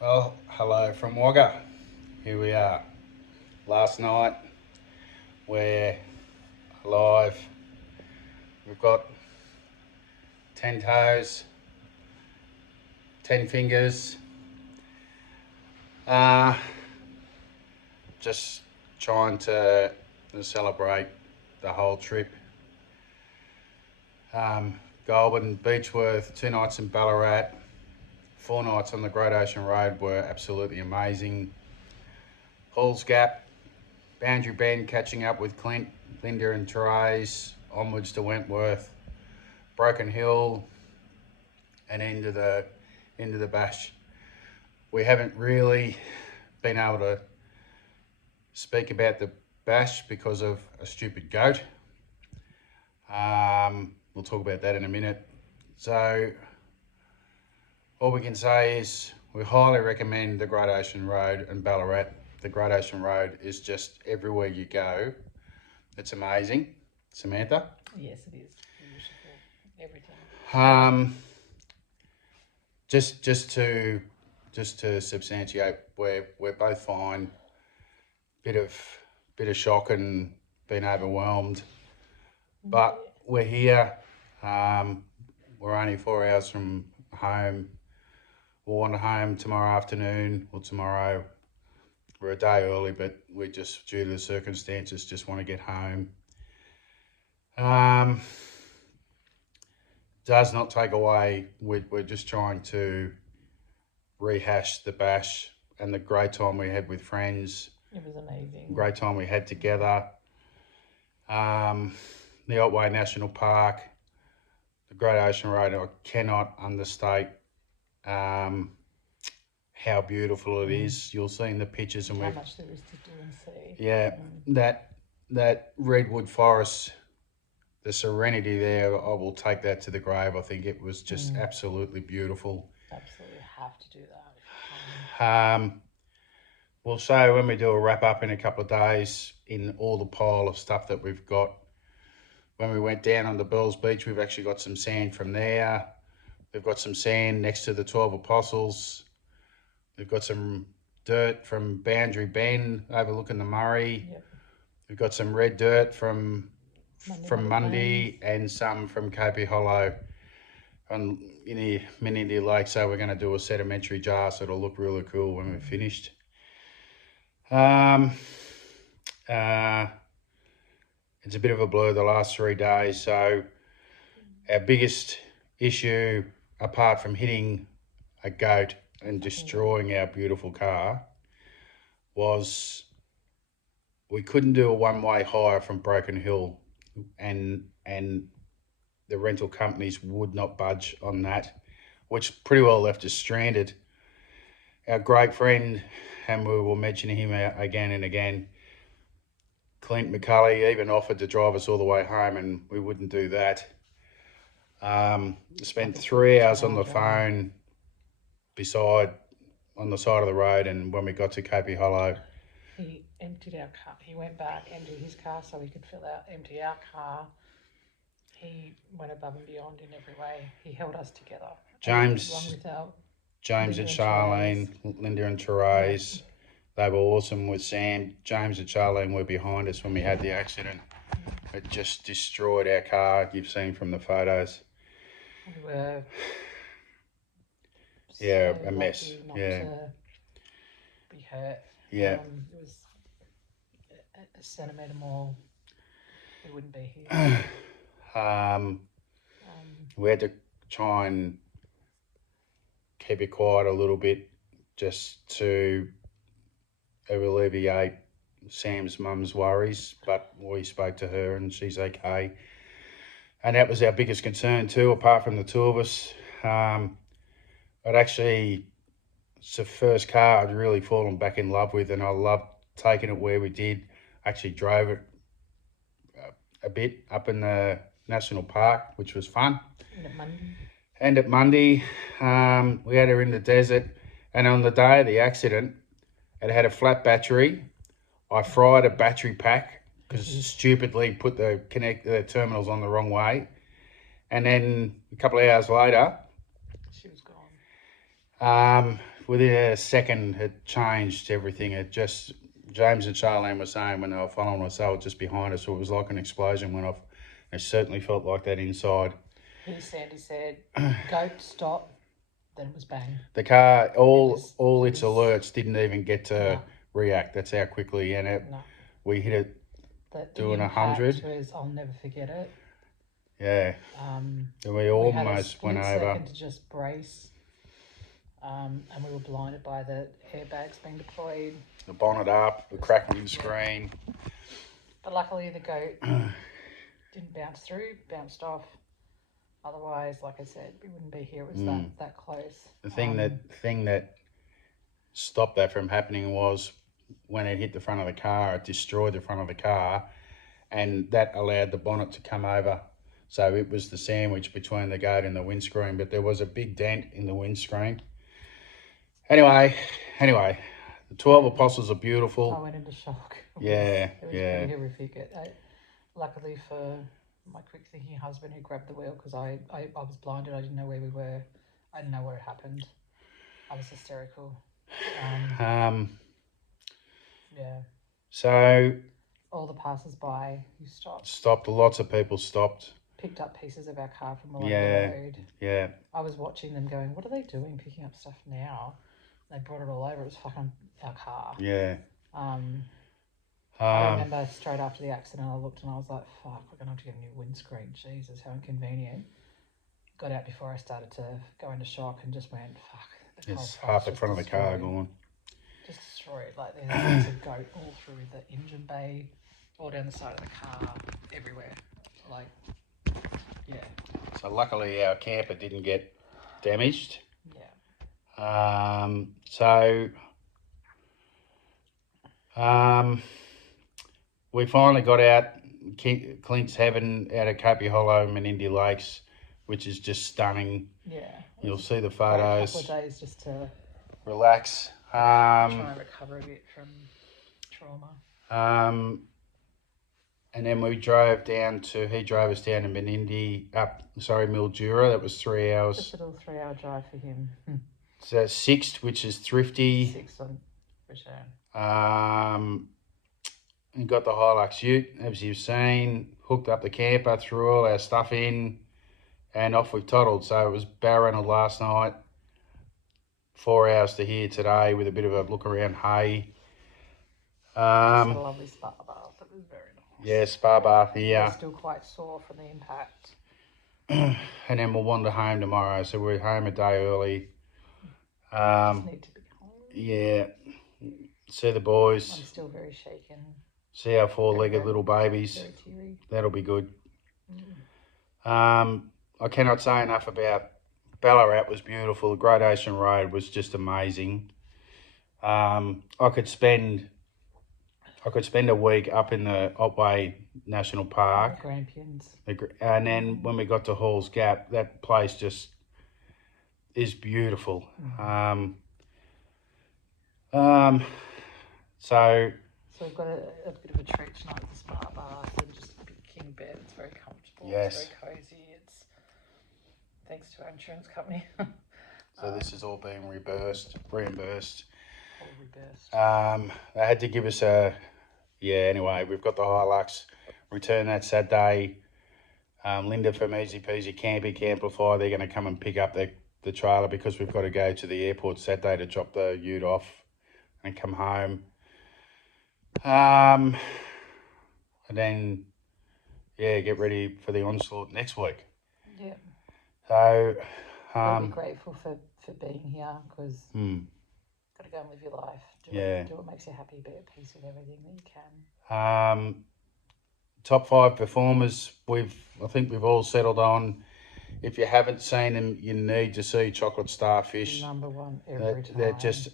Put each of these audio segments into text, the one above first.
Well, hello from Wagga. Here we are. Last night, we're alive. We've got 10 toes, 10 fingers. Uh, just trying to celebrate the whole trip. Goulburn, Beechworth, 2 nights in Ballarat, 4 nights on the Great Ocean Road were absolutely amazing. Halls Gap, Boundary Bend, catching up with Clint, Linda and Therese, onwards to Wentworth, Broken Hill, and into the bash. We haven't really been able to speak about the bash because of a stupid goat. We'll talk about that in a minute. So all we can say is we highly recommend the Great Ocean Road and Ballarat. The Great Ocean Road is just everywhere you go. It's amazing. Samantha? Yes, it is beautiful. Everything. Just to substantiate, we're both fine. Bit of shock and being overwhelmed, but we're here. We're only 4 hours from home. We'll want home tomorrow afternoon or tomorrow. We're a day early, but we just, due to the circumstances, just want to get home. Does not take away. We're just trying to rehash the bash and the great time we had with friends. It was amazing. Great time we had together. The Otway National Park, the Great Ocean Road. I cannot understate how beautiful it is. You'll see in the pictures, and how much there is to do and see. Yeah, that redwood forest, the serenity there. I will take that to the grave. I think it was just absolutely beautiful. Absolutely have to do that. We'll say when we do a wrap up in a couple of days in all the pile of stuff that we've got. When we went down on the Bells Beach, we've actually got some sand from there. We've got some sand next to the 12 Apostles. We've got some dirt from Boundary Bend overlooking the Murray. Yep. We've got some red dirt from Mundi and some from Kopi Hollow on Mundi Lake. So we're going to do a sedimentary jar, so it'll look really cool when we're finished. It's a bit of a blur the last 3 days. So our biggest issue, apart from hitting a goat and destroying our beautiful car, was we couldn't do a one-way hire from Broken Hill, and the rental companies would not budge on that, which pretty well left us stranded. Our great friend, and we will mention him again and again, Clint McCulley, even offered to drive us all the way home, and we wouldn't do that. Spent 3 hours on the phone on the side of the road, and when we got to Kopi Hollow, he emptied our car. He went back, emptied his car so he could empty our car. He went above and beyond in every way. He held us together. James Linda and Charlene, Linda and Therese, they were awesome with Sam. James and Charlene were behind us when we had the accident. It just destroyed our car. You've seen from the photos. We were a mess. Not to be hurt. Yeah. It was a centimetre more, we wouldn't be here. We had to try and keep it quiet a little bit just to alleviate Sam's mum's worries, but we spoke to her and she's okay. And that was our biggest concern too, apart from the two of us. It's the first car I'd really fallen back in love with, and I loved taking it where we did. Actually drove it a bit up in the national park, which was fun. And at Mundi, we had her in the desert, and on the day of the accident, it had a flat battery. I fried a battery pack because stupidly put the terminals on the wrong way, and then a couple of hours later, she was gone. within a second, it changed everything. It just, James and Charlene were saying when they were following us, they were just behind us, so it was like an explosion went off. It certainly felt like that inside. He said, goat, stop. Then it was bang. The car, all its was- alerts didn't even get to No. react. That's how quickly, and No. we hit it The doing impact 100. was, I'll never forget it. Yeah, And we we had a almost went split over. second to just brace. And we were blinded by the airbags being deployed. The bonnet up, the crack in the screen. But luckily the goat didn't bounce through, bounced off. Otherwise, like I said, we wouldn't be here. It was that close. The thing that stopped that from happening was when it hit the front of the car, it destroyed the front of the car, and that allowed the bonnet to come over. So it was the sandwich between the goat and the windscreen, but there was a big dent in the windscreen. Anyway, the 12 Apostles are beautiful. I went into shock. Yeah, It was yeah. pretty horrific. Luckily for my quick thinking husband who grabbed the wheel, because I was blinded. I didn't know where we were. I didn't know what had happened. I was hysterical. Yeah. So All the passers-by who stopped. Lots of people stopped. picked up pieces of our car from along Yeah. the road. Yeah. I was watching them going, what are they doing picking up stuff now? They brought it all over. It was fucking our car. Yeah. I remember straight after the accident, I looked and I was like, fuck, we're going to have to get a new windscreen. Jesus, how inconvenient. Got out before I started to go into shock and just went, fuck. It's half the front of the car gone. Just destroyed. Like there's a goat all through the engine bay, all down the side of the car, everywhere. Like, yeah. So luckily our camper didn't get damaged. Yeah. We finally got out Clint's Heaven out of Kopi Hollow and Mundi Lakes, which is just stunning. Yeah. You'll see the A photos. couple of days just to Relax. try and recover a bit from trauma. And then he drove us down to Mildura. That was 3 hours. Just a little 3-hour drive for him. So Sixt, which is Thrifty. 6 on return. And got the Hilux ute, as you've seen, hooked up the camper, threw all our stuff in, and off we toddled. So it was Barron last night, 4 hours to here today with a bit of a look around hay. Just had a lovely spa bath. It was very nice. Yeah, spa bath here. We're still quite sore from the impact. And then we'll wander home tomorrow. So we're home a day early. Just need to be home. Yeah, see the boys. I'm still very shaken. See our four-legged little babies. Very teary. That'll be good. I cannot say enough about Ballarat. Was beautiful. The Great Ocean Road was just amazing. I could spend a week up in the Otway National Park. Grampians. And then when we got to Hall's Gap, that place just is beautiful. So we've got a bit of a treat tonight with the spa bath and just a big king bed. It's very comfortable. Yes. It's very cosy. It's thanks to our insurance company. So this is all being reimbursed. All reversed. They had to give us anyway, we've got the Hilux. Return that Saturday. Linda from Easy Peasy Camping Camplify, they're going to come and pick up the trailer because we've got to go to the airport Saturday to drop the ute off and come home. And then, get ready for the onslaught next week. Yeah. So, I'll be grateful for being here because got to go and live your life. Do what makes you happy. Be at peace with everything that you can. Top 5 performers. I think we've all settled on. If you haven't seen them, you need to see Chocolate Starfish. Number one every time. They're just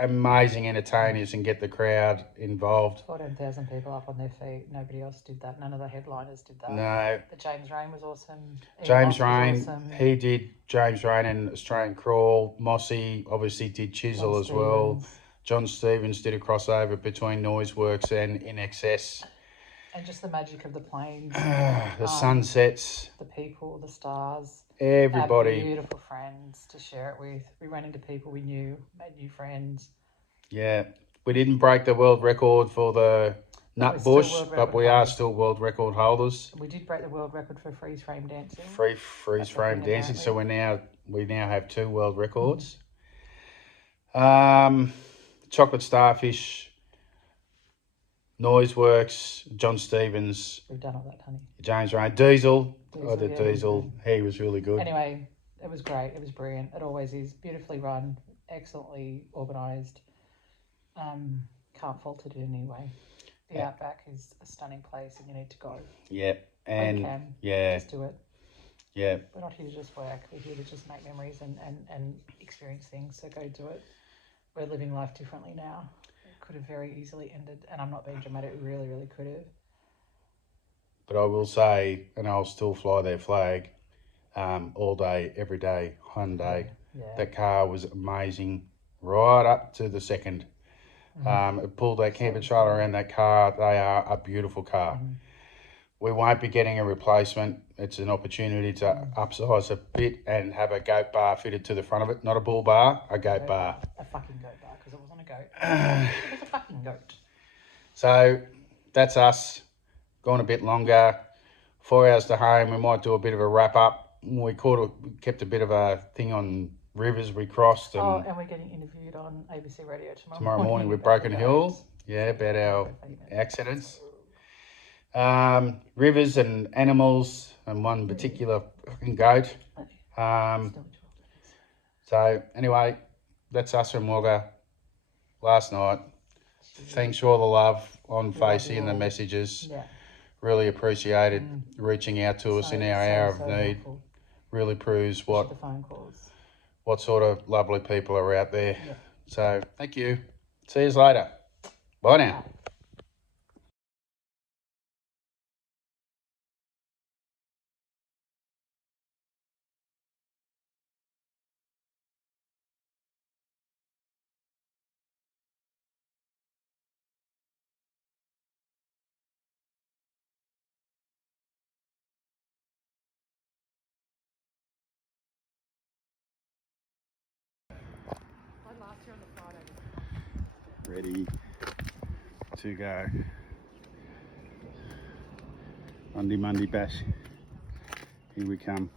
amazing entertainers and get the crowd involved. 14,000 people up on their feet. Nobody else did that. None of the headliners did that. No. The James Rain was awesome. James Rain, he did James Rain and Australian Crawl. Mossy obviously did Chisel as well. John Stevens did a crossover between Noiseworks and In Excess. And just the magic of the planes. The sunsets. The people, the stars. everybody. Our beautiful friends to share it with. We ran into people we knew, made new friends. Yeah, we didn't break the world record for the nut bush, but we are still world record holders. We did break the world record for freeze frame dancing. Freeze frame dancing. So we now have 2 world records. Chocolate Starfish, Noiseworks, John Stevens. We've done all that, honey. James Rain, Diesel. Oh, the Diesel. He was really good. Anyway, it was great. It was brilliant. It always is. Beautifully run, excellently organised. Can't fault it in any way. The Outback is a stunning place and you need to go. Yeah. And when you can, just do it. Yeah. We're not here to just work. We're here to just make memories and experience things. So go do it. We're living life differently now. It could have very easily ended, and I'm not being dramatic. It really, really could have. But I will say, and I'll still fly their flag all day, every day, Hyundai. Yeah. That car was amazing right up to the second. It pulled that camper trailer around that car. They are a beautiful car. We won't be getting a replacement. It's an opportunity to upsize a bit and have a goat bar fitted to the front of it. Not a bull bar, a goat bar. A fucking goat bar, because it wasn't a goat. It was a fucking goat. So that's us. Gone a bit longer. 4 hours to home. We might do a bit of a wrap up. We kept a bit of a thing on rivers we crossed. And and we're getting interviewed on ABC Radio tomorrow morning with Broken Hill. Yeah, about our accidents. Rivers and animals and one particular fucking goat. So anyway, that's us from Wagga last night. Thanks for all the love on Facey and the messages. Yeah. Really appreciated reaching out to us in our hour of need. Helpful. Really proves what sort of lovely people are out there. Yeah. So thank you. See you later. Bye now. Ready to go. Mundi bash. Here we come.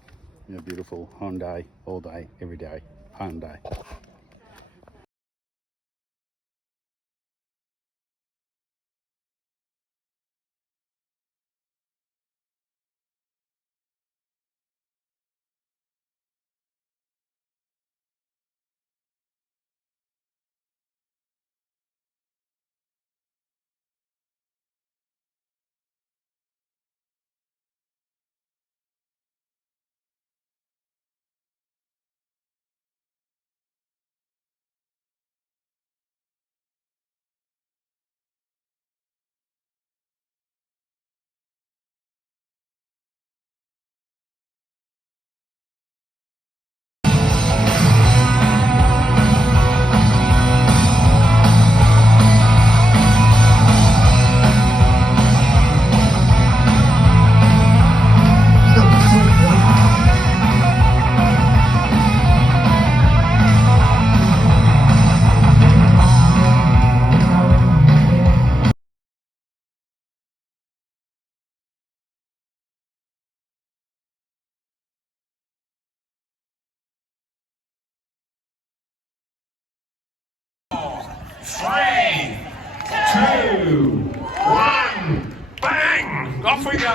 A beautiful Hyundai, all day, every day. Hyundai. Three, two, one, bang! Off we go!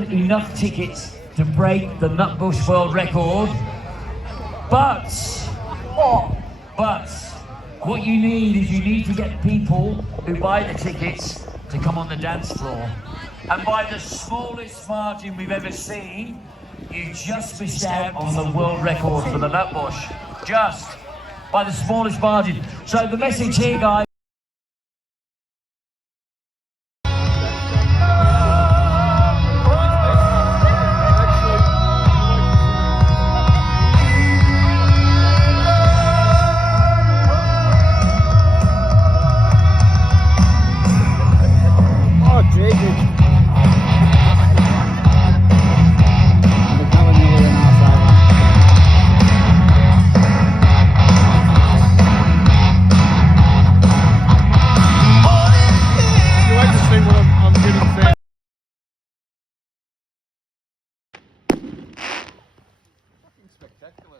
enough tickets to break the Nutbush World Record, but what you need is you need to get people who buy the tickets to come on the dance floor. And by the smallest margin we've ever seen, you just missed out on the world record for the Nutbush. Just by the smallest margin. So the message here, guys. Spectacular.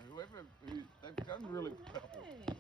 They've done really well.